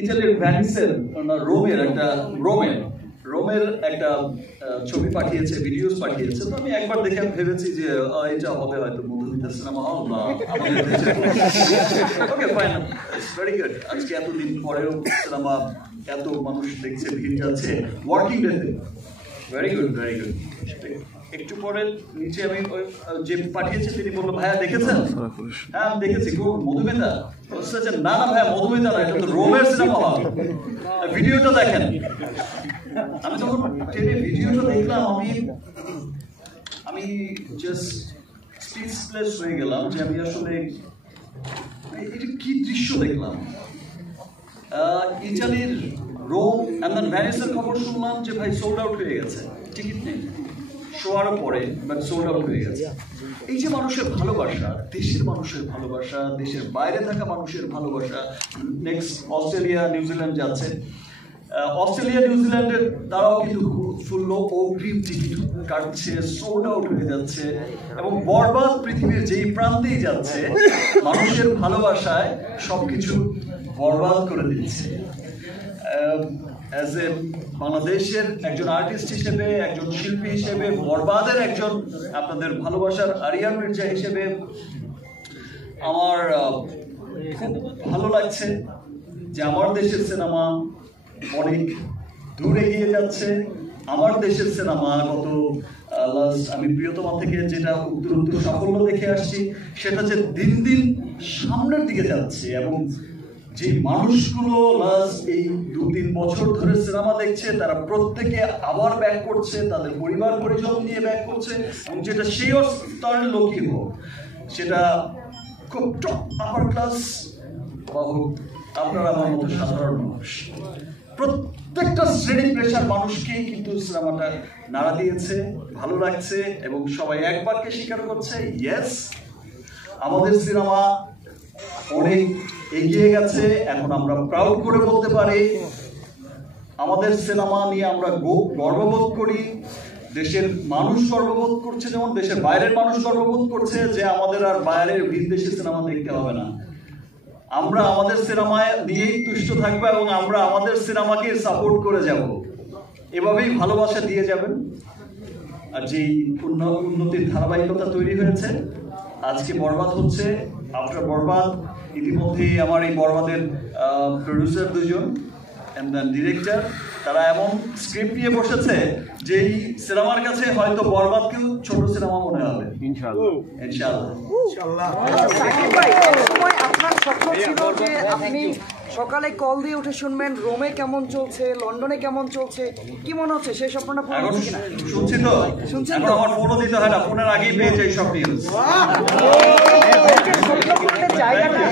ইতালির ভ্যানিসের রোমের একটা ছবি পাঠিয়েছে, ভিডিওস পাঠিয়েছে। তো আমি একবার দেখে ভেবেছি যে এটা হবে হয়তো মধুমিতা সিনেমা হল বা ওকে ফাইন, ভেরি গুড। আজকে এতদিন পরেও সিনেমা এত মানুষ দেখছে, ভিড় যাচ্ছে ওয়ার্কিং ডেতে। Very good, very good. একটু পরে নিচে আমি যে পাঠিয়েছি তিনি বললো, ভাইয়া দেখেছেন? হ্যাঁ আমি দেখেছি। মধুমিতা? না না ভাইয়া, মধুমিতা না, এটা তো রোমের সিনেমা হল, ভিডিওটা দেখেন। আমি যখন ভিডিওটা দেখলাম আমি জাস্ট স্পিচলেস হয়ে গেলাম যে আমি আসলে এটা কি দৃশ্য দেখলাম। ইটালির রোম এন্ড দেন ভ্যানিসের খবর শুনলাম যে ভাই সোল্ড আউট হয়ে গেছে, টিকিট নেই, শোয়ারও পরে বাট সোল্ড আউট হয়ে গেছে। এই যে মানুষের ভালোবাসা, দেশের মানুষের ভালোবাসা, দেশের বাইরে থাকা মানুষের ভালোবাসা। নেক্সট অস্ট্রেলিয়া নিউজিল্যান্ড যাচ্ছে, অস্ট্রেলিয়া নিউজিল্যান্ডের তারাও কিন্তু ফুল অগ্রিম টিকিট কাটছে, সোল্ড আউট হয়ে যাচ্ছে এবং বরবাদ পৃথিবীর যেই প্রান্তেই যাচ্ছে মানুষের ভালোবাসায় সবকিছু বরবাদ করে দিচ্ছে। অ্যাজ এ বাংলাদেশের একজন আর্টিস্ট হিসেবে, একজন শিল্পী হিসেবে, বরবাদের একজন আপনাদের ভালোবাসার আরিয়ান মির্জা হিসেবে আমার খুব ভালো লাগছে যে আমার দেশের সিনেমা অনেক দূর এগিয়ে যাচ্ছে। আমার দেশের সিনেমা গত আমি প্রিয়তমা থেকে যেটা উত্তর সাফল্য দেখে আসছি, সেটা যে দিন দিন সামনের দিকে যাচ্ছে এবং যে মানুষগুলো এই 2-3 বছর ধরে সিনেমা দেখছে তারা প্রত্যেকে আবার ব্যাক করছে, তাদের পরিবার পরিজন নিয়ে ব্যাক করছে এবং যেটা সেই স্তরের লোকই হোক, সেটা খুব টপ আপার ক্লাস বা হোক আপনারা আমার মতো সাধারণ মানুষ, প্রত্যেকটা শ্রেণী পেশার মানুষকেই কিন্তু সিনেমাটা নাড়া দিয়েছে, ভালো লাগছে এবং সবাই একবারকে স্বীকার করছে ইয়েস আমাদের সিনেমা অনেক এগিয়ে গেছে। এখন আমরা প্রাউড করে বলতে পারি আমাদের সিনেমা নিয়ে আমরা গর্ববোধ করি। দেশের মানুষ গর্ববোধ করছে, যেমন দেশের বাইরের মানুষ গর্ববোধ করছে যে আমাদের আর বাইরের বিদেশি সিনেমা দেখতে হবে না, আমরা আমাদের সিনেমায় দিয়েই তুষ্ট থাকবো এবং আমরা আমাদের সিনেমাকে সাপোর্ট করে যাব। এভাবেই ভালোবাসা দিয়ে যাবেন। আর যেই উন্নতির ধারাবাহিকতা তৈরি হয়েছে, আজকে বরবাদ হচ্ছে, আফটার বরবাদ ইতিমধ্যে আমার এই বরবাদের প্রডিউসার দুজন এন্ড দেন ডিরেক্টর, তারা এমন স্ক্রিপ্ট নিয়ে বসেছে যে এই সিনেমার কাছে হয়তো বরবাদকেও ছোট সিনেমা মনে হবে ইনশাআল্লাহ। ইনশাআল্লাহ আপনার স্বপ্ন ছিল যে আপনি সকালে কল দিয়ে উঠে শুনবেন রোমে কেমন চলছে, লন্ডনে কেমন চলছে, কি মনে হচ্ছে সেই স্বপ্নটা পূরণ হচ্ছে কিনা? শুনছি তো, শুনছেন তো, আমার ফোনও দিতে হয় না, ফোনের আগেই পেয়ে যাই সব নিউজ। জায়গাটা